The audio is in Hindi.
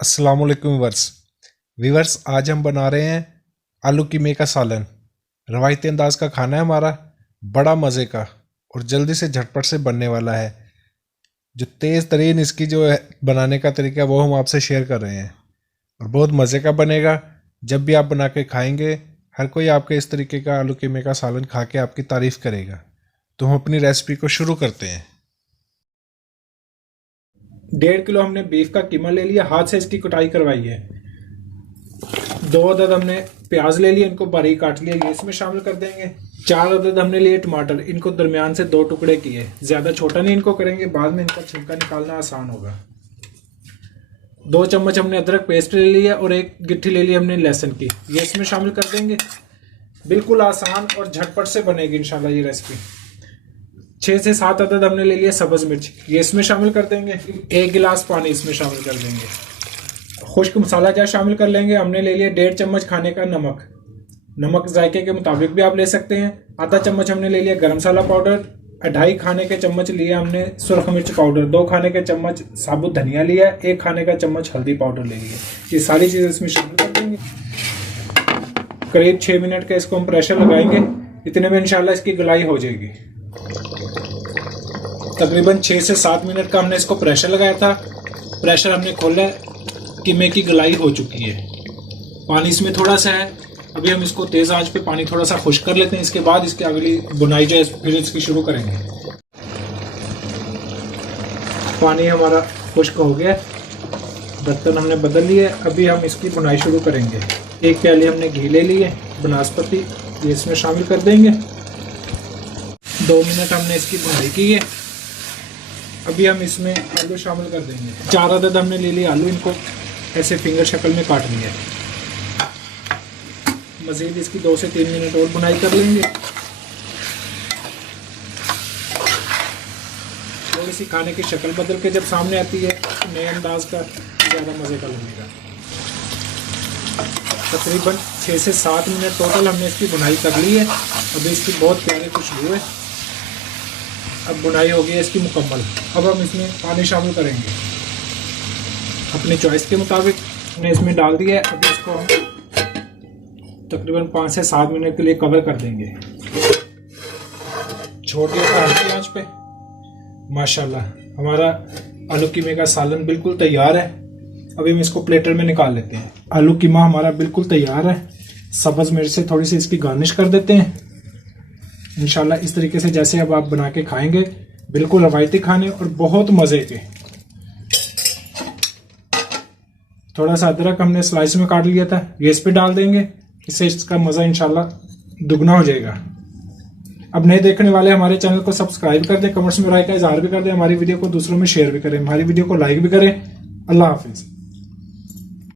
अस्सलाम वालेकुम वीवर्स, आज हम बना रहे हैं आलू कीमे का सालन। रवायती अंदाज का खाना है हमारा, बड़ा मज़े का और जल्दी से झटपट से बनने वाला है। जो तेज़ तरीन इसकी जो है बनाने का तरीका है वो हम आपसे शेयर कर रहे हैं और बहुत मज़े का बनेगा। जब भी आप बना के खाएंगे हर कोई आपके इस तरीके का आलू कीमे का सालन खा के आपकी तारीफ़ करेगा। तो हम अपनी रेसिपी को शुरू करते हैं। 1.5 किलो हमने बीफ का कीमा ले लिया, हाथ से इसकी कटाई करवाई है। 2 अदद हमने प्याज ले लिए, इनको बारीक काट लिया, ये इसमें शामिल कर देंगे। 4 अदद हमने लिए टमाटर, इनको दरमियान से 2 टुकड़े किए, ज्यादा छोटा नहीं इनको करेंगे, बाद में इनका छिलका निकालना आसान होगा। 2 चम्मच हमने अदरक पेस्ट ले लिया और 1 गिट्ठी ले ली हमने लहसुन की, ये इसमें शामिल कर देंगे। बिल्कुल आसान और झटपट से बनेगी इंशाल्लाह ये रेसिपी। 6 से 7 अदद हमने ले लिया सब्ज मिर्च, ये इसमें शामिल कर देंगे। 1 गिलास पानी इसमें शामिल कर देंगे। खुश्क मसाला जार शामिल कर लेंगे। हमने ले लिया 1.5 चम्मच खाने का नमक जायके के मुताबिक भी आप ले सकते हैं। आधा चम्मच हमने ले लिया गरम मसाला पाउडर। 2.5 खाने के चम्मच लिया हमने सुरख मिर्च पाउडर। 2 खाने के चम्मच साबुत धनिया लिया। 1 खाने का चम्मच हल्दी पाउडर ले लिया। ये सारी चीजें इसमें शामिल कर देंगे। करीब 6 मिनट का इसको हम प्रेशर लगाएंगे, इतने में इंशाल्लाह इसकी गलाई हो जाएगी। तकरीबन 6 से 7 मिनट का हमने इसको प्रेशर लगाया था। प्रेशर हमने खोला, कीमे की गलाई हो चुकी है। पानी इसमें थोड़ा सा है, अभी हम इसको तेज आंच पे पानी थोड़ा सा खुश्क कर लेते हैं। इसके बाद इसकी अगली बुनाई जो है फिर इसकी शुरू करेंगे। पानी हमारा खुश्क हो गया, बर्तन हमने बदल लिए। अभी हम इसकी बुनाई शुरू करेंगे। 1 प्याली हमने घी ले लिए, बनस्पति, ये इसमें शामिल कर देंगे। 2 मिनट हमने इसकी बुनाई की है। अभी हम इसमें आलू शामिल कर देंगे। 4 अदद हमने ले लिए आलू, इनको ऐसे फिंगर शक्ल में काट लिया। मजीद इसकी 2 से 3 मिनट और बुनाई कर लेंगे। थोड़ी सी खाने की शक्ल बदल के जब सामने आती है नए अंदाज का, ज़्यादा मज़े का लगेगा। तकरीबन 6 से 7 मिनट टोटल हमने इसकी बुनाई कर ली है। अभी इसकी बहुत प्यारी खुशबू है। अब बुनाई हो गई है इसकी मुकम्मल। अब हम इसमें पानी शामिल करेंगे अपनी चॉइस के मुताबिक। हमने इसमें डाल दिया है। अभी इसको हम तकरीबन 5 से 7 मिनट के लिए कवर कर देंगे, छोटी और हल्की आंच पे। माशाल्लाह हमारा आलू कीमे का सालन बिल्कुल तैयार है। अभी हम इसको प्लेटर में निकाल लेते हैं। आलू कीमा हमारा बिल्कुल तैयार है। सब्ज मिर्च से थोड़ी सी इसकी गार्निश कर देते हैं। इंशाल्लाह इस तरीके से जैसे अब आप बना के खाएंगे, बिल्कुल रवायती खाने और बहुत मजे के। थोड़ा सा अदरक हमने स्लाइस में काट लिया था, ये इस पे डाल देंगे। इससे इसका मजा इंशाल्लाह दुगना हो जाएगा। अब नए देखने वाले हमारे चैनल को सब्सक्राइब कर दें, कमेंट्स में राय का इजहार भी कर दें, हमारी वीडियो को दूसरों में शेयर भी करें, हमारी वीडियो को लाइक भी करें। अल्लाह हाफिज।